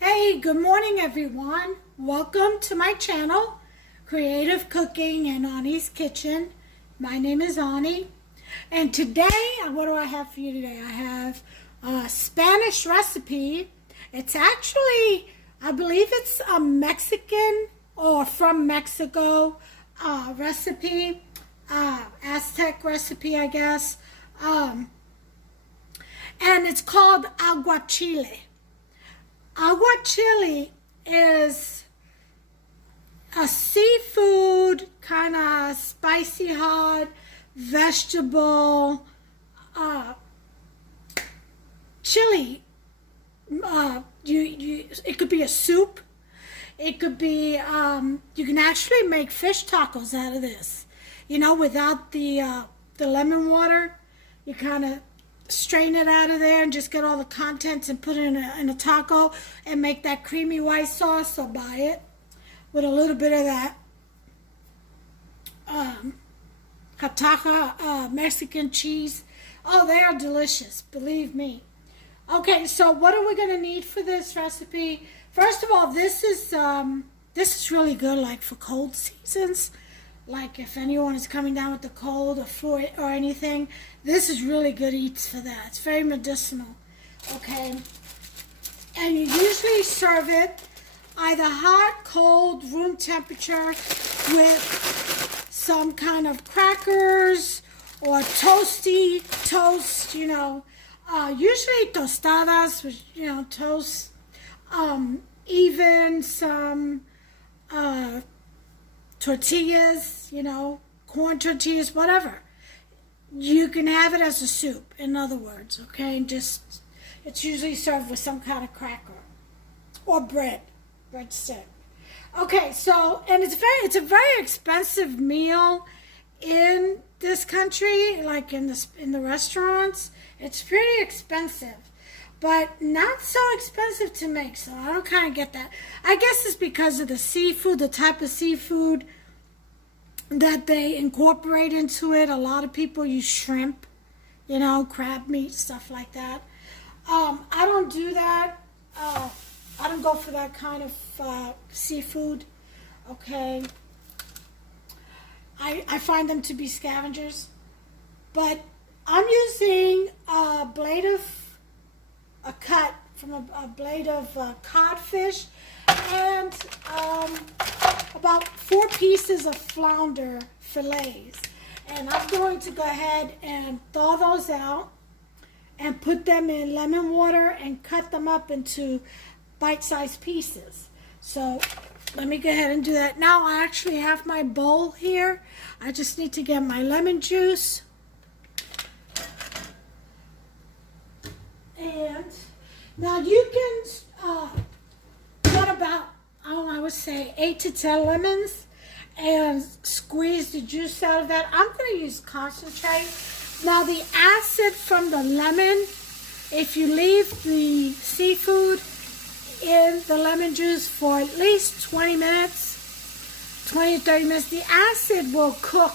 Hey, good morning everyone. Welcome to my channel, Creative Cooking and Ani's Kitchen. My name is Ani. And today, what do I have for you today? I have a Spanish recipe. It's actually, I believe it's a Mexican or from Mexico recipe, Aztec recipe, I guess. And it's called AguaChile. AguaChile is a seafood, kind of spicy hot, vegetable, chili. It could be a soup. It could be, you can actually make fish tacos out of this. You know, without the lemon water, you kind of strain it out of there and just get all the contents and put it in a taco and make that creamy white sauce. So buy it with a little bit of that Cataja Mexican cheese. Oh, they are delicious, believe me. Okay, so what are we going to need for this recipe? First of all, this is really good like for cold seasons. Like if anyone is coming down with the cold or flu or anything, this is really good eats for that. It's very medicinal, okay? And you usually serve it either hot, cold, room temperature with some kind of crackers or toasty toast, you know. Usually tostadas, which, you know, toast, even some tortillas, you know, corn tortillas, whatever. You can have it as a soup, in other words, okay? Just, it's usually served with some kind of cracker or breadstick. Okay, so, and it's a very expensive meal in this country, like in the restaurants. It's pretty expensive, but not so expensive to make, so I don't kind of get that. I guess it's because of the seafood, the type of seafood that they incorporate into it. A lot of people use shrimp, you know, crab meat, stuff like that. I don't do that. I don't go for that kind of seafood, okay? I find them to be scavengers, but I'm using a cut from a blade of codfish and about 4 pieces of flounder fillets. And I'm going to go ahead and thaw those out and put them in lemon water and cut them up into bite-sized pieces. So let me go ahead and do that. Now I actually have my bowl here. I just need to get my lemon juice. And now you can cut about, I would say 8 to 10 lemons and squeeze the juice out of that. I'm going to use concentrate. Now the acid from the lemon, if you leave the seafood in the lemon juice for at least 20 minutes, 20 to 30 minutes, the acid will cook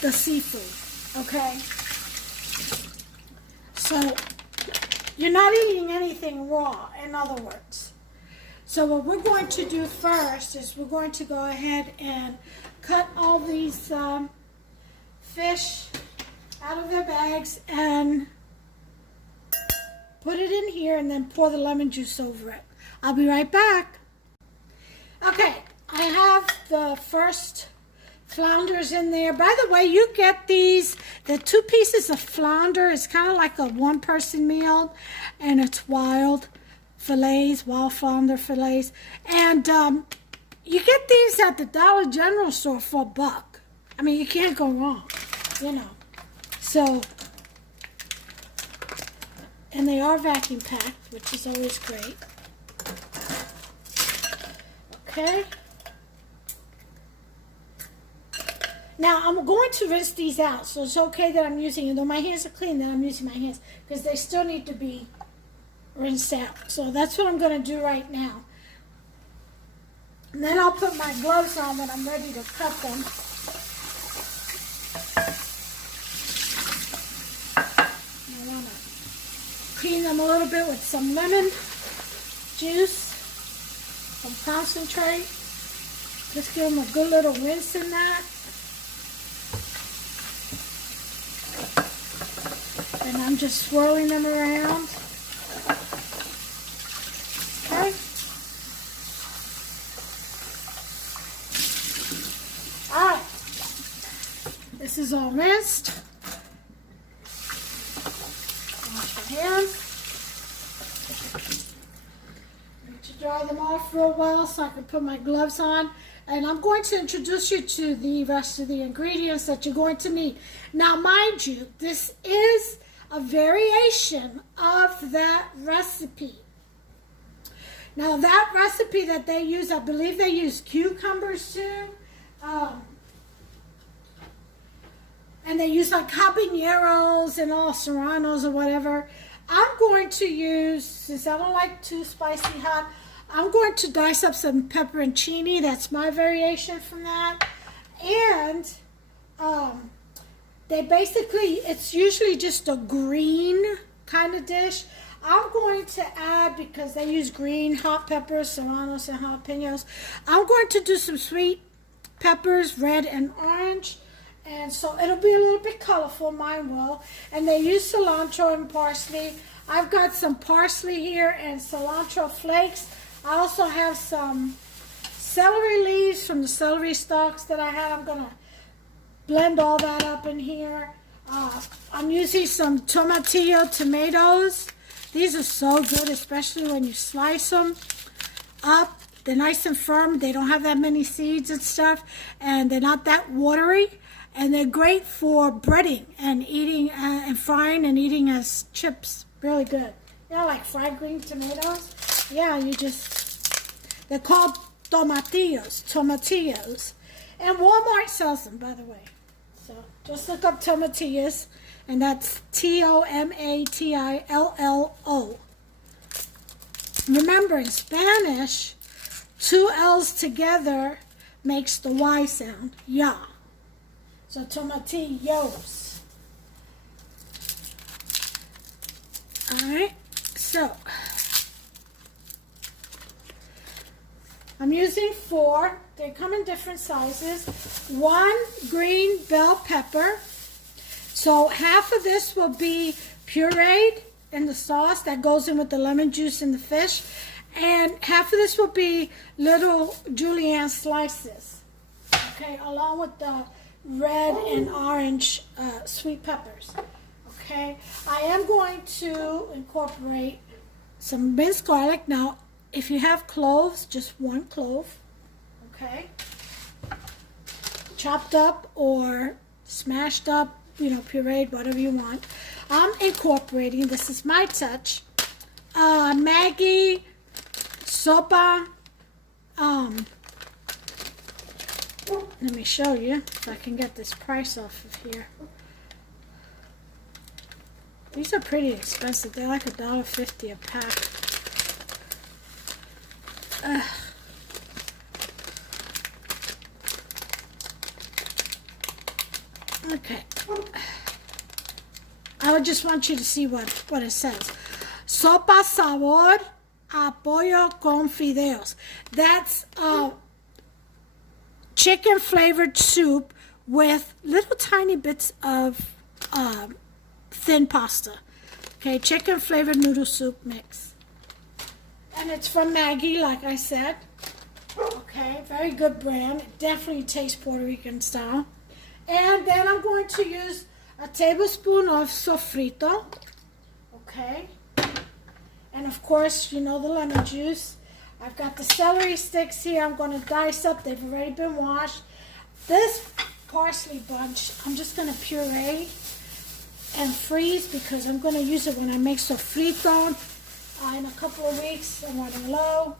the seafood, okay? So you're not eating anything raw, in other words. So what we're going to do first is we're going to go ahead and cut all these fish out of their bags and put it in here and then pour the lemon juice over it. I'll be right back. Okay, I have the first flounders in there. By the way, you get these, the 2 pieces of flounder. It's kind of like a one-person meal, and it's wild fillets, wild flounder fillets. And you get these at the Dollar General store for $1. I mean, you can't go wrong, you know. So, and they are vacuum packed, which is always great. Okay. Now, I'm going to rinse these out, so it's okay that I'm using, though my hands are clean, that I'm using my hands, because they still need to be rinsed out. So that's what I'm going to do right now. And then I'll put my gloves on when I'm ready to cut them. I want to clean them a little bit with some lemon. juice, some concentrate. Just give them a good little rinse in that. And I'm just swirling them around. Okay. Alright. This is all rinsed. Wash your hands. Need to dry them off real well so I can put my gloves on. And I'm going to introduce you to the rest of the ingredients that you're going to need. Now, mind you, this is a variation of that recipe. Now, that recipe that they use, I believe they use cucumbers too. And they use like habaneros and all serranos or whatever. I'm going to use, since I don't like too spicy hot, I'm going to dice up some pepperoncini. That's my variation from that. And they basically, it's usually just a green kind of dish. I'm going to add, because they use green hot peppers, serranos and jalapenos, I'm going to do some sweet peppers, red and orange. And so it'll be a little bit colorful, mine will. And they use cilantro and parsley. I've got some parsley here and cilantro flakes. I also have some celery leaves from the celery stalks that I had. I'm going to blend all that up in here. I'm using some tomatillo tomatoes. These are so good, especially when you slice them up. They're nice and firm. They don't have that many seeds and stuff. And they're not that watery. And they're great for breading and eating and frying and eating as chips. Really good. You know, like fried green tomatoes. Yeah, they're called tomatillos. And Walmart sells them, by the way. So just look up tomatillos, and that's Tomatillo. Remember, in Spanish, 2 L's together makes the Y sound. Ya. So tomatillos. Alright, so I'm using 4. They come in different sizes. 1 green bell pepper. So half of this will be pureed in the sauce that goes in with the lemon juice and the fish. And half of this will be little julienne slices. Okay, along with the red and orange sweet peppers. Okay, I am going to incorporate some minced garlic. Now, if you have cloves, just 1 clove. Okay, chopped up or smashed up, you know, pureed, whatever you want. I'm incorporating, this is my touch, Maggi sopa. Let me show you if I can get this price off of here. These are pretty expensive. They're like $1.50 a pack. Okay. I would just want you to see what it says. Sopa sabor a pollo con fideos. That's chicken flavored soup with little tiny bits of thin pasta. Okay, chicken flavored noodle soup mix. And it's from Maggi, like I said. Okay, very good brand. It definitely tastes Puerto Rican style. And then I'm going to use a tablespoon of sofrito. Okay. And of course, you know, the lemon juice. I've got the celery sticks here. I'm going to dice up. They've already been washed. This parsley bunch, I'm just going to puree and freeze because I'm going to use it when I make sofrito in a couple of weeks. I'm running low.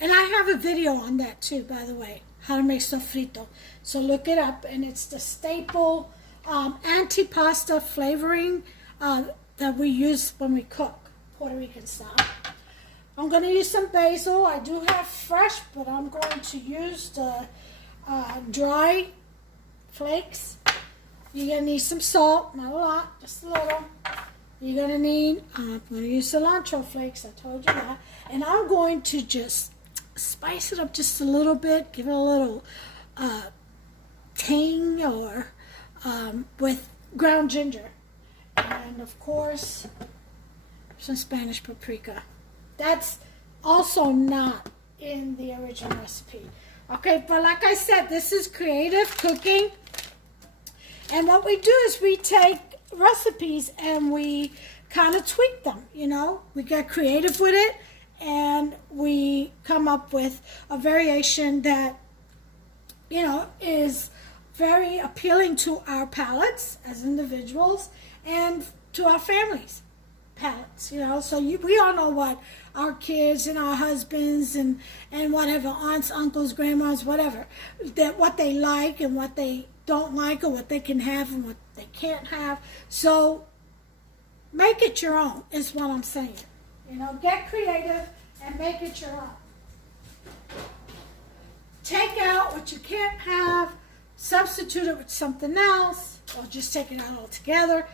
And I have a video on that too, by the way, how to make sofrito. So look it up, and it's the staple antipasta flavoring that we use when we cook, Puerto Rican style. I'm going to use some basil. I do have fresh, but I'm going to use the dry flakes. You're going to need some salt, not a lot, just a little. You're going to need, I'm going to use cilantro flakes, I told you that. And I'm going to just spice it up just a little bit, give it a little tang or with ground ginger. And of course, some Spanish paprika. That's also not in the original recipe. Okay, but like I said, this is creative cooking. And what we do is we take recipes and we kind of tweak them, you know. We get creative with it and we come up with a variation that, you know, is very appealing to our palates as individuals and to our families' palates, you know. So we all know what our kids and our husbands and whatever, aunts, uncles, grandmas, whatever, that what they like and what they don't like or what they can have and what they can't have. So make it your own is what I'm saying. You know, get creative and make it your own. Take out what you can't have, substitute it with something else, or just take it out altogether.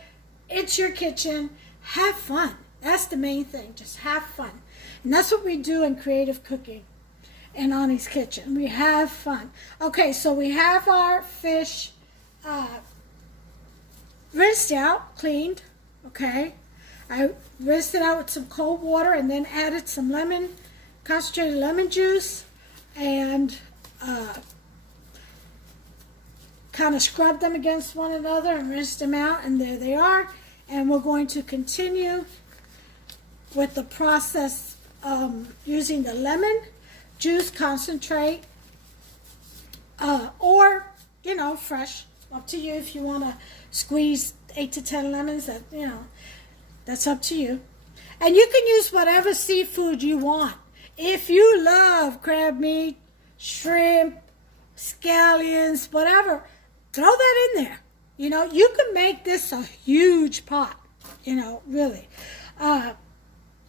It's your kitchen. Have fun. That's the main thing. Just have fun. And that's what we do in creative cooking in Ani's kitchen. We have fun. Okay, so we have our fish rinsed out, cleaned. Okay. I rinsed it out with some cold water and then added some concentrated lemon juice, and kind of scrubbed them against one another and rinsed them out, and there they are. And we're going to continue with the process using the lemon juice concentrate, or, you know, fresh. Up to you if you want to squeeze 8 to 10 lemons. That, you know, that's up to you. And you can use whatever seafood you want. If you love crab meat, shrimp, scallions, whatever, throw that in there. You know, you can make this a huge pot, you know, really.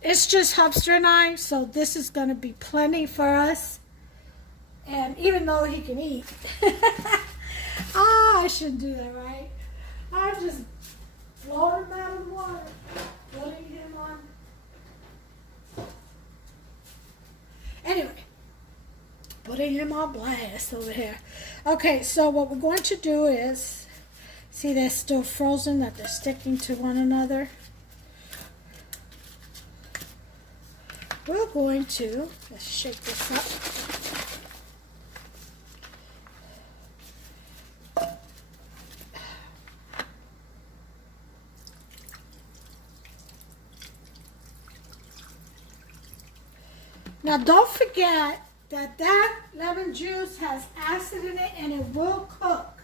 It's just Hubster and I, so this is going to be plenty for us. And even though he can eat, I shouldn't do that, right? I'm just blowing him out of the water, putting him on. Anyway, putting him on blast over here. Okay, so what we're going to do is, see, they're still frozen, that they're sticking to one another. We're going to, let's shake this up. Now don't forget that lemon juice has acid in it and it will cook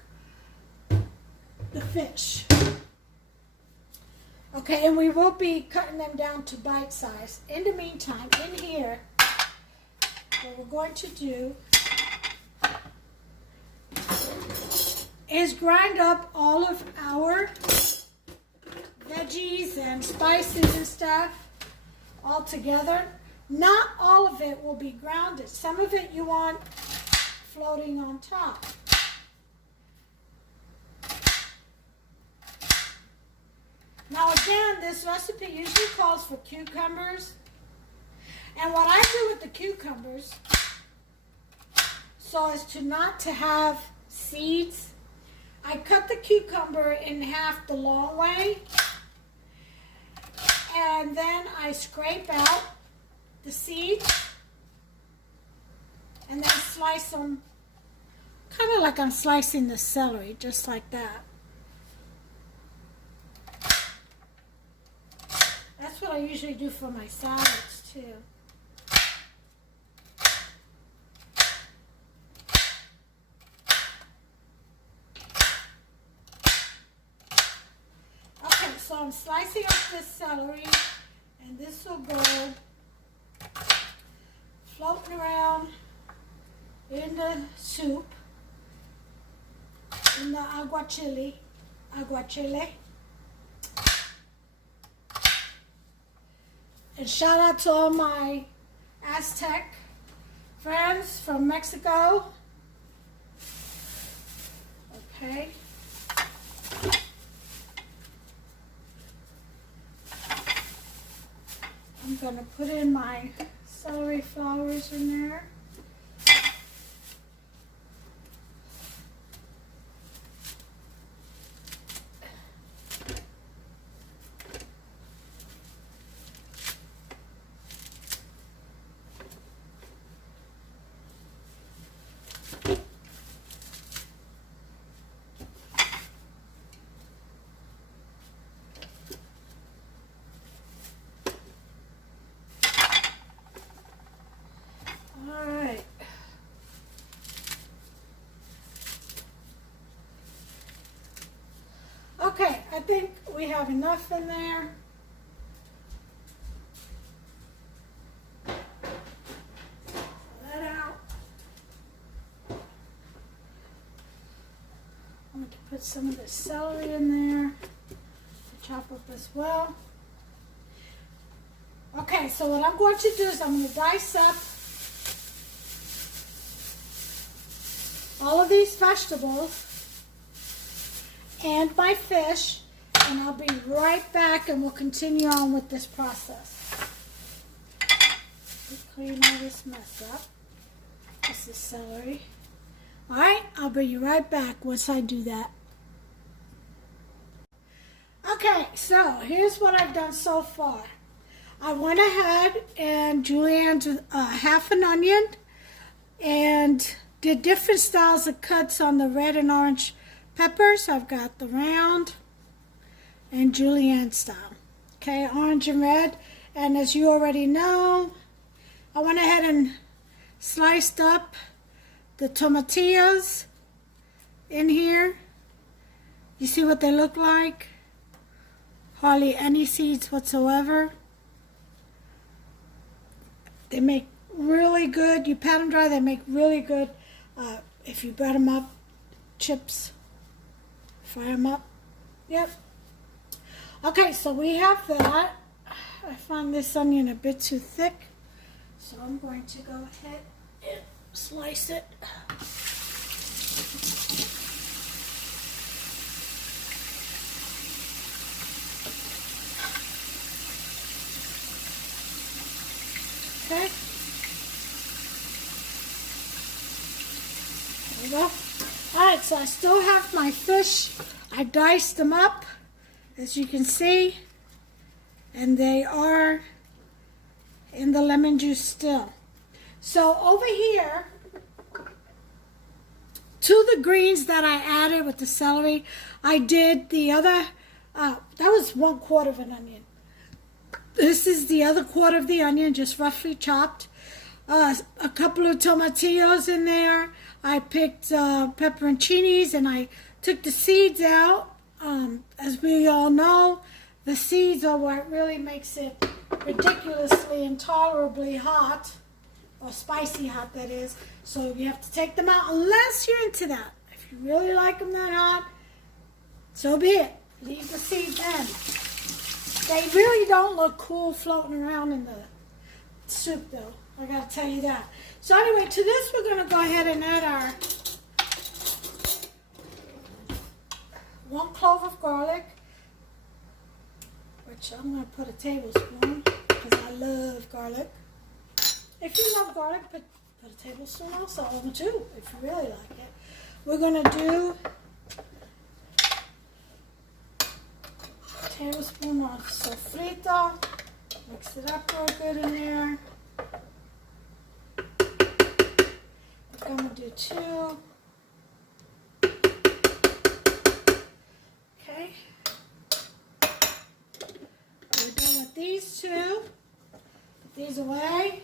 the fish. Okay, and we will be cutting them down to bite size. In the meantime, in here, what we're going to do is grind up all of our veggies and spices and stuff all together. Not all of it will be grounded. Some of it you want floating on top. Now again, this recipe usually calls for cucumbers. And what I do with the cucumbers, so as to not to have seeds, I cut the cucumber in half the long way. And then I scrape out the seeds and then slice them kind of like I'm slicing the celery, just like that. That's what I usually do for my salads too. Okay, so I'm slicing up this celery, and this will go floating around in the soup, in the AguaChile. And shout out to all my Aztec friends from Mexico. Okay. going to put in my celery flowers in there. Okay, I think we have enough in there. Pull that out. I'm going to put some of the celery in there to chop up as well. Okay, so what I'm going to do is I'm going to dice up all of these vegetables and my fish, and I'll be right back and we'll continue on with this process. Let's clean all this mess up. This is celery. Alright, I'll bring you right back once I do that. Okay, so here's what I've done so far. I went ahead and julienned half an onion and did different styles of cuts on the red and orange peppers. I've got the round and julienne style. Okay, orange and red. And as you already know, I went ahead and sliced up the tomatillos in here. You see what they look like? Hardly any seeds whatsoever. They make really good, you pat them dry, they make really good, if you bread them up, chips, fry them up. Yep. Okay, so we have that. I found this onion a bit too thick, so I'm going to go ahead and slice it. Okay. There we go. Alright, so I still have my fish. I diced them up, as you can see, and they are in the lemon juice still. So over here, to the greens that I added with the celery, I did the other, that was 1/4 of an onion. This is the other quarter of the onion, just roughly chopped. A couple of tomatillos in there. I picked pepperoncinis and I took the seeds out. As we all know, the seeds are what really makes it ridiculously, intolerably hot, or spicy hot, that is. So you have to take them out unless you're into that. If you really like them that hot, so be it. Leave the seeds in. They really don't look cool floating around in the soup, though. I gotta tell you that. So anyway, to this we're gonna go ahead and add our 1 clove of garlic, which I'm gonna put a tablespoon because I love garlic. If you love garlic, put a tablespoon also on too, if you really like it. We're gonna do a tablespoon of sofrito. Mix it up real good in there. I'm gonna do 2. Okay. We're done with these 2. Put these away.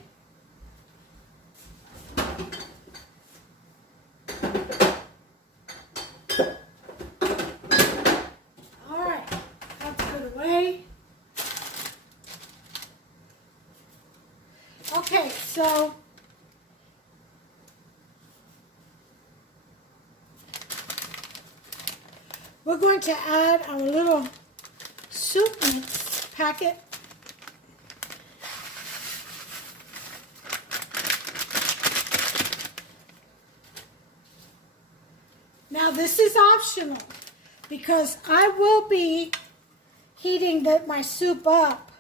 All right, that's put away. Okay, so we're going to add our little soup mix packet. Now this is optional because I will be heating my soup up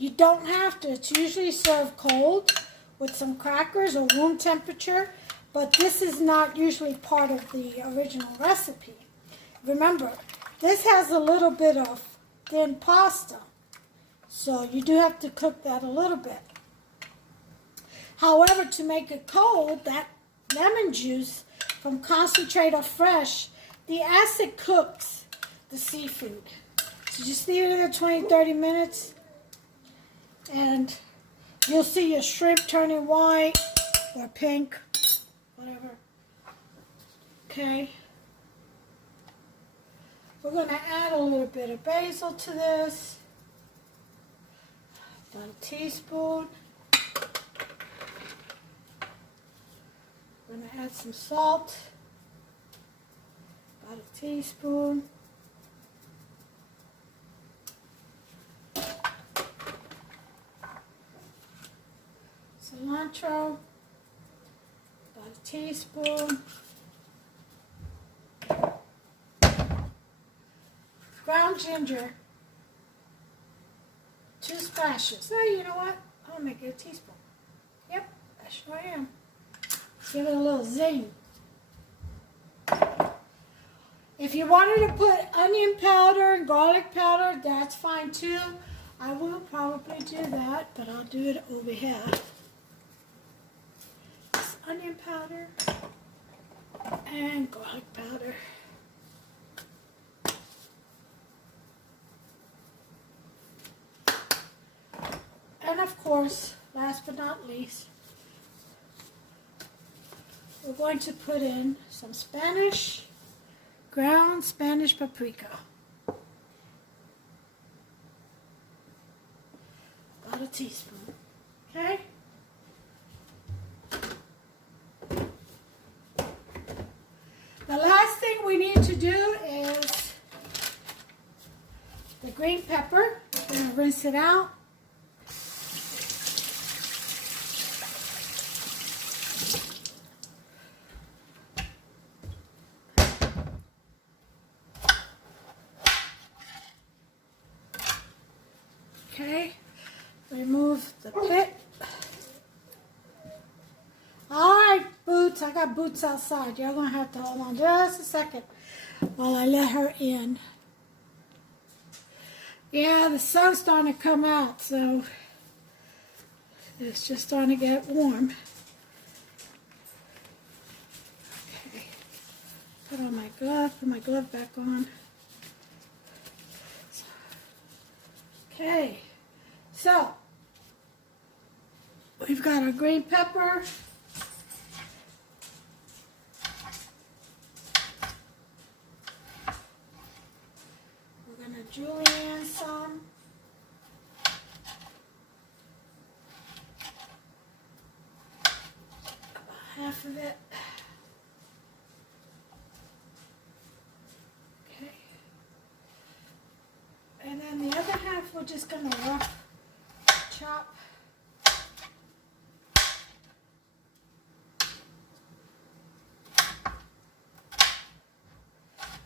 You don't have to. It's usually served cold with some crackers or room temperature, but this is not usually part of the original recipe. Remember, this has a little bit of thin pasta, so you do have to cook that a little bit. However, to make it cold, that lemon juice from concentrate or fresh, the acid cooks the seafood. So just leave it in there 20-30 minutes, and you'll see your shrimp turning white or pink, whatever. Okay. We're going to add a little bit of basil to this. About a teaspoon. We're going to add some salt. About a teaspoon. Cilantro. About a teaspoon. Ground ginger, 2 splashes. Oh, you know what? I'll make it a teaspoon. Yep, I sure am. Give it a little zing. If you wanted to put onion powder and garlic powder, that's fine too. I will probably do that, but I'll do it over here. It's onion powder and garlic powder. And of course, last but not least, we're going to put in some ground Spanish paprika. About a teaspoon, okay? The last thing we need to do is the green pepper. We're going to rinse it out. Okay, remove the pit. All right, Boots, I got Boots outside. You're going to have to hold on just a second while I let her in. Yeah, the sun's starting to come out, so it's just starting to get warm. Okay, put on my glove back on. Okay, so we've got our green pepper. We're going to julienne some. About half of it. Okay. And then the other half we're just going to rough chop.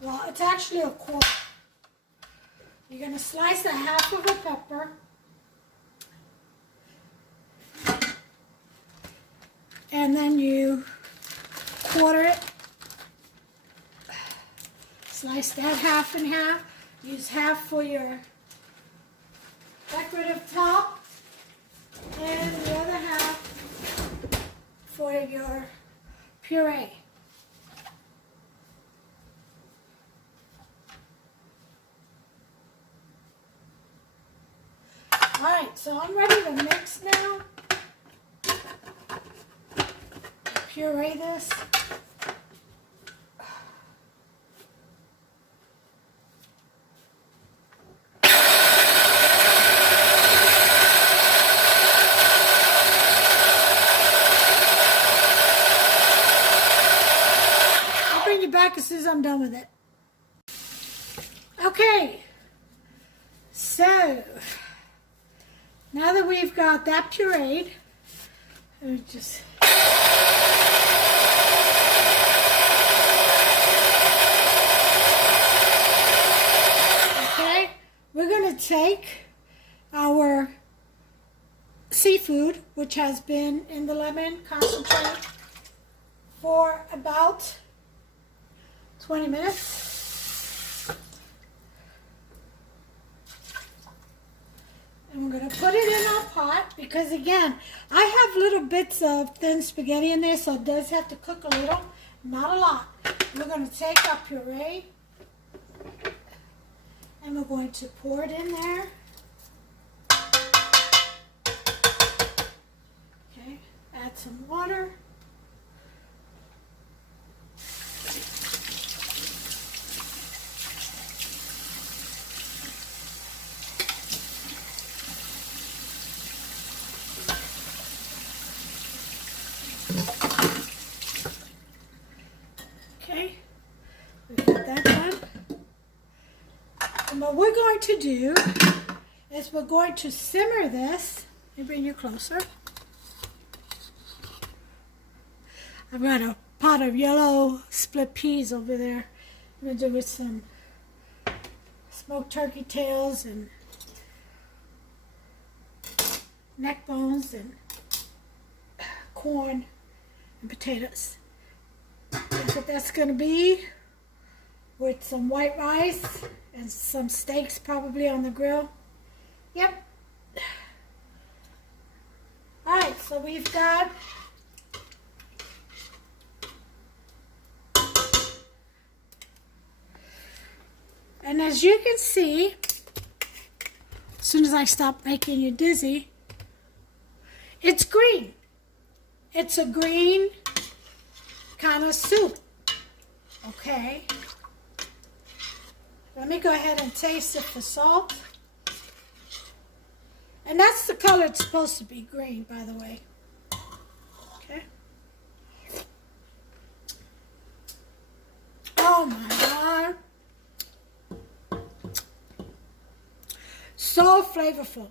Well, it's actually a quarter. You're going to slice a half of a pepper. And then you quarter it. Slice that half in half. Use half for your decorative top and the other half for your puree. Alright, so I'm ready to mix now. Puree this. Back as soon as I'm done with it. Okay, so now that we've got that pureed, just okay, we're going to take our seafood, which has been in the lemon concentrate for about 20 minutes. And we're going to put it in our pot because, again, I have little bits of thin spaghetti in there, so it does have to cook a little, not a lot. We're going to take our puree and we're going to pour it in there. Okay, add some water. Okay, we got that done. And what we're going to do is we're going to simmer this. Let me bring you closer. I've got a pot of yellow split peas over there. I'm going to do with some smoked turkey tails and neck bones and corn and potatoes. That's what that's going to be, with some white rice and some steaks probably on the grill. Yep. Alright, so we've got and as you can see, as soon as I stop making you dizzy, it's green. It's a green kind of soup. Okay. Let me go ahead and taste it for salt. And that's the color it's supposed to be, green, by the way. Okay. Oh my God. So flavorful.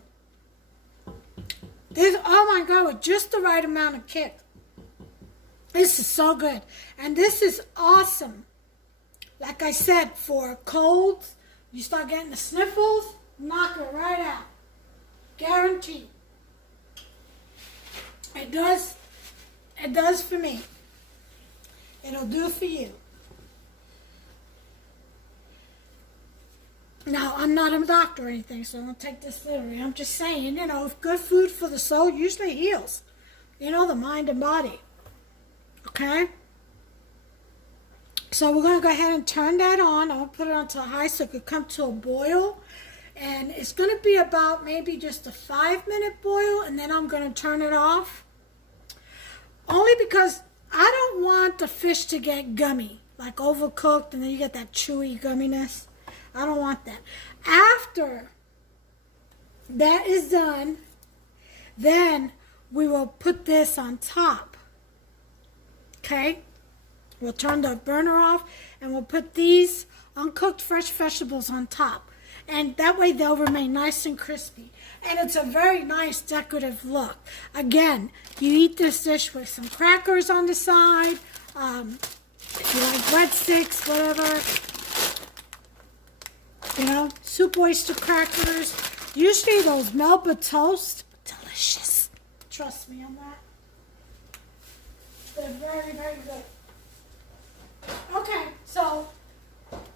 This, oh my God, with just the right amount of kick. This is so good. And this is awesome. Like I said, for colds, you start getting the sniffles, knock it right out. Guaranteed. It does for me. It'll do for you. Now, I'm not a doctor or anything, so don't take this literally. I'm just saying, you know, good food for the soul usually heals, you know, the mind and body. Okay? So we're going to go ahead and turn that on. I'll put it on to high so it could come to a boil. And it's going to be about maybe just a 5-minute boil, and then I'm going to turn it off. Only because I don't want the fish to get gummy, like overcooked, and then you get that chewy gumminess. I don't want that. After that is done, then we will put this on top. Okay? We'll turn the burner off, and we'll put these uncooked fresh vegetables on top. And that way they'll remain nice and crispy. And it's a very nice decorative look. Again, you eat this dish with some crackers on the side. If you like breadsticks, whatever. You know, soup oyster crackers. Usually those Melba toast, delicious. Trust me on that. They're very, very good. Okay, so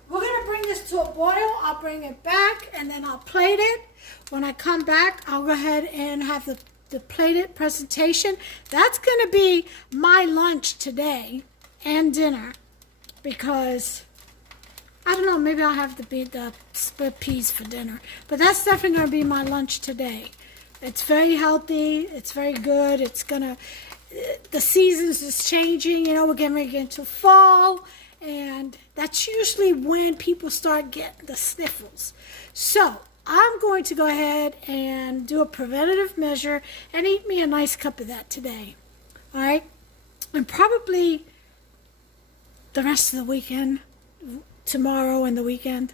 we're going to bring this to a boil. I'll bring it back, and then I'll plate it. When I come back, I'll go ahead and have the plated presentation. That's going to be my lunch today and dinner, because I don't know, maybe I'll have the split peas for dinner. But that's definitely going to be my lunch today. It's very healthy. It's very good. It's going to, the seasons is changing. You know, we're getting ready to get into fall. And that's usually when people start getting the sniffles. So I'm going to go ahead and do a preventative measure and eat me a nice cup of that today. All right? And probably the rest of the weekend, tomorrow and the weekend.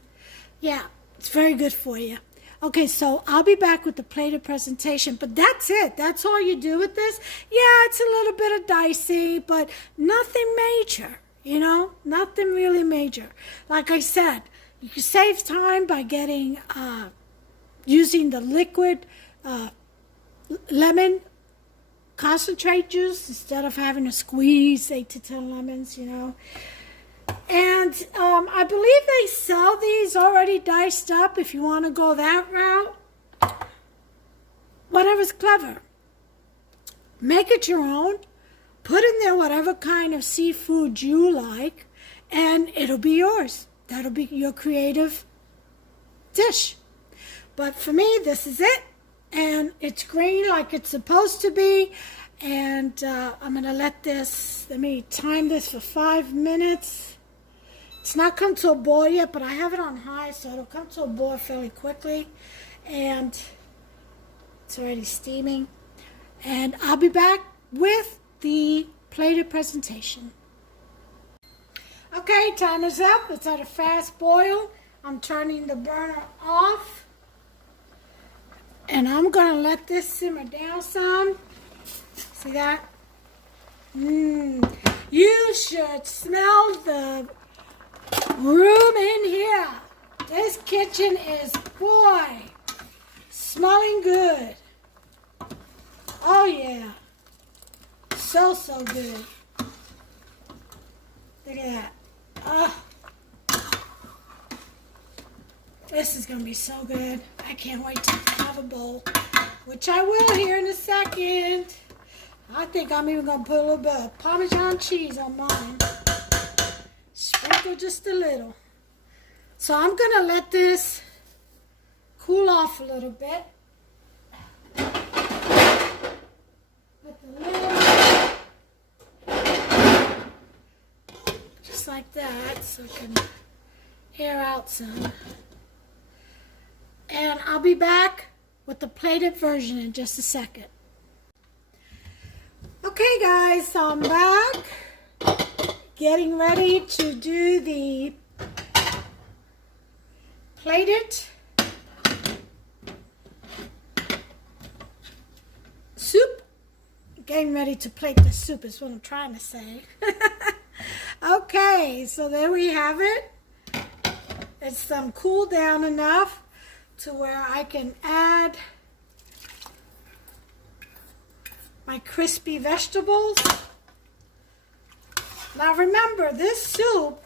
Yeah, it's very good for you. Okay, so I'll be back with the plated presentation, but that's it. That's all you do with this. Yeah, it's a little bit of dicey, but nothing major. You know, nothing really major. Like I said, you can save time by getting, using the liquid lemon concentrate juice instead of having to squeeze 8 to 10 lemons, you know. And I believe they sell these already diced up if you want to go that route. Whatever's clever. Make it your own. Put in there whatever kind of seafood you like, and it'll be yours. That'll be your creative dish. But for me, this is it. And it's green like it's supposed to be. And I'm going to let me time this for 5 minutes. It's not come to a boil yet, but I have it on high, so it'll come to a boil fairly quickly. And it's already steaming. And I'll be back with the plated presentation. Okay, time is up. It's at a fast boil. I'm turning the burner off. And I'm going to let this simmer down some. See that? You should smell the room in here. This kitchen is, boy, smelling good. Oh yeah. So good. Look at that. This is going to be so good. I can't wait to have a bowl, which I will here in a second. I think I'm even going to put a little bit of Parmesan cheese on mine. Sprinkle just a little. So I'm going to let this cool off a little bit. Put the lid just like that so it can air out some. And I'll be back with the plated version in just a second. Okay guys, so I'm back. Getting ready to do the plated soup. Getting ready to plate the soup is what I'm trying to say. Okay, so there we have it. It's cooled down enough to where I can add my crispy vegetables. Now remember, this soup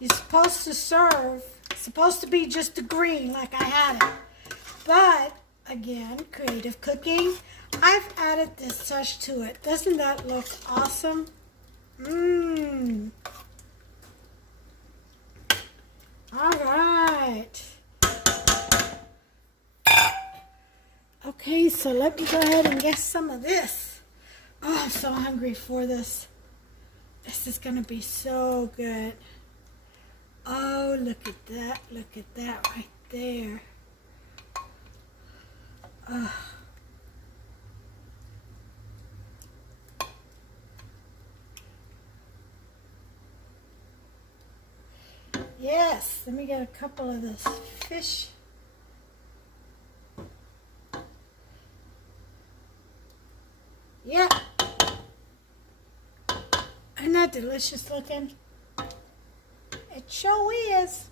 is supposed to serve, supposed to be just the green like I had it. But, again, creative cooking, I've added this touch to it. Doesn't that look awesome? All right. Okay, so let me go ahead and get some of this. Oh, I'm so hungry for this. This is going to be so good. Oh, look at that. Look at that right there. Yes, let me get a couple of this fish. Yeah. Isn't that delicious looking? It sure is.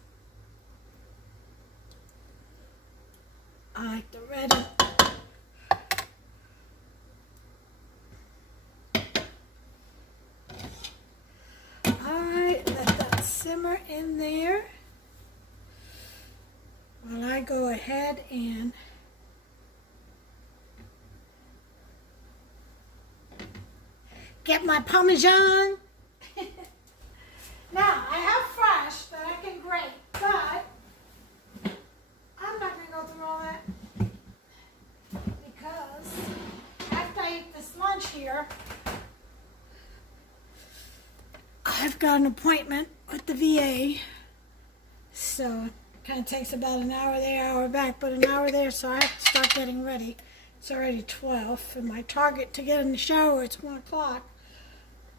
I like the red. Alright, let that simmer in there while I go ahead and get my Parmesan. Now, I have fresh that I can grate, but I'm not going to go through all that because after I eat this lunch here, I've got an appointment with the VA. So it kind of takes about an hour there, hour back, but an hour there, so I have to start getting ready. It's already 12, and my target to get in the shower is 1 o'clock.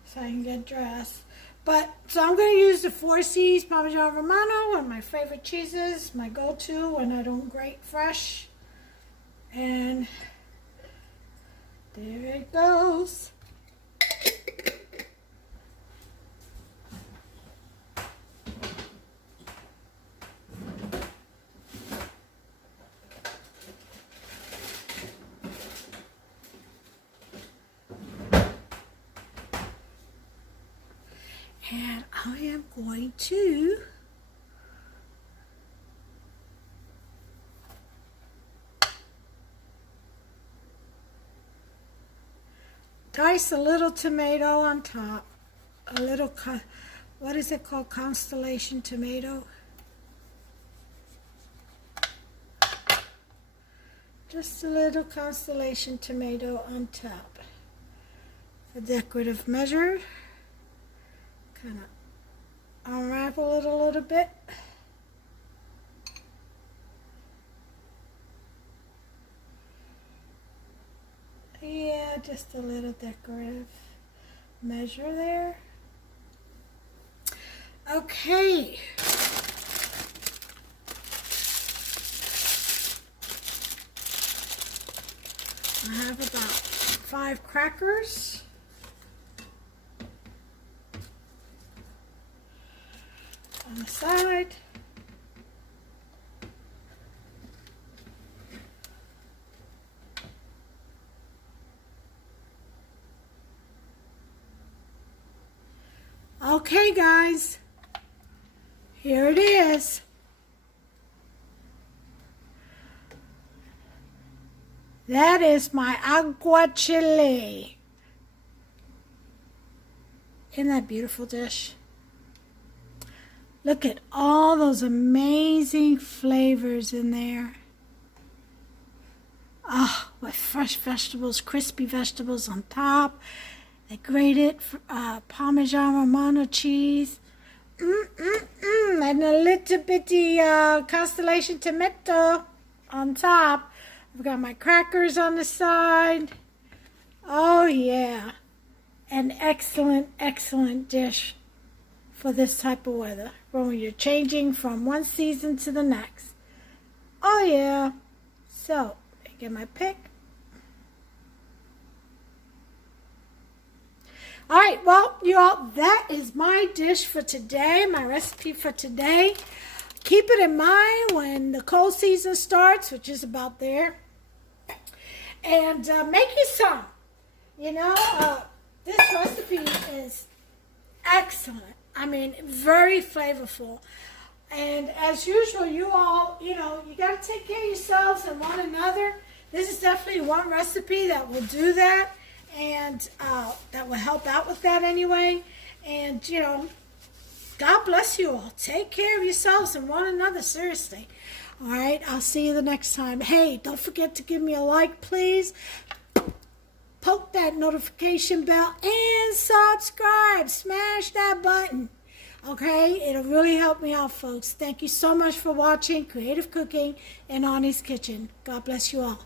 So I can get dressed. But, so I'm going to use the 4C's Parmesan Romano, one of my favorite cheeses, my go-to when I don't grate fresh. And there it goes. And I am going to dice a little tomato on top. A little, what is it called? Constellation tomato. Just a little constellation tomato on top. A decorative measure. Kind of unravel it a little bit. Yeah, just a little decorative measure there. Okay. I have about 5 crackers. On the side. Okay, guys, here it is. That is my AguaChile. Isn't that a beautiful dish? Look at all those amazing flavors in there. Oh, with fresh vegetables, crispy vegetables on top. They grated Parmesan Romano cheese. And a little bitty constellation tomato on top. I've got my crackers on the side. Oh, yeah. An excellent, excellent dish for this type of weather. When you're changing from one season to the next. Oh, yeah. So, I get my pick. All right, well, you all, that is my dish for today, my recipe for today. Keep it in mind when the cold season starts, which is about there. And make you some. You know, this recipe is excellent. I mean, very flavorful. And as usual, you all, you know, you got to take care of yourselves and one another. This is definitely one recipe that will do that. And that will help out with that anyway. And, you know, God bless you all. Take care of yourselves and one another, seriously. All right, I'll see you the next time. Hey, don't forget to give me a like, please. Poke that notification bell and subscribe. Smash that button. Okay, it'll really help me out, folks. Thank you so much for watching Creative Cooking in Ani's Kitchen. God bless you all.